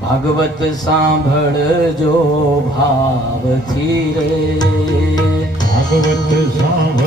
ભાગવત સાંભળજો ભાવથી રે. ભાગવત સાંભળ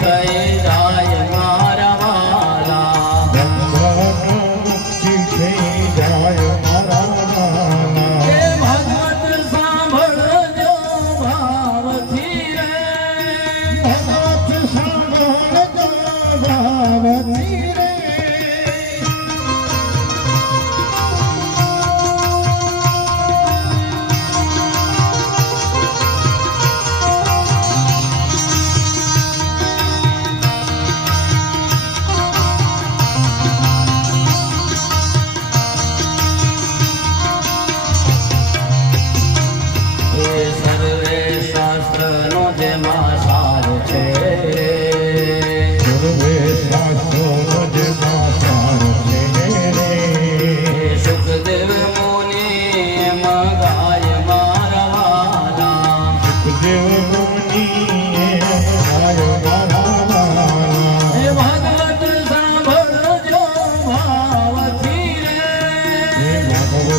thấy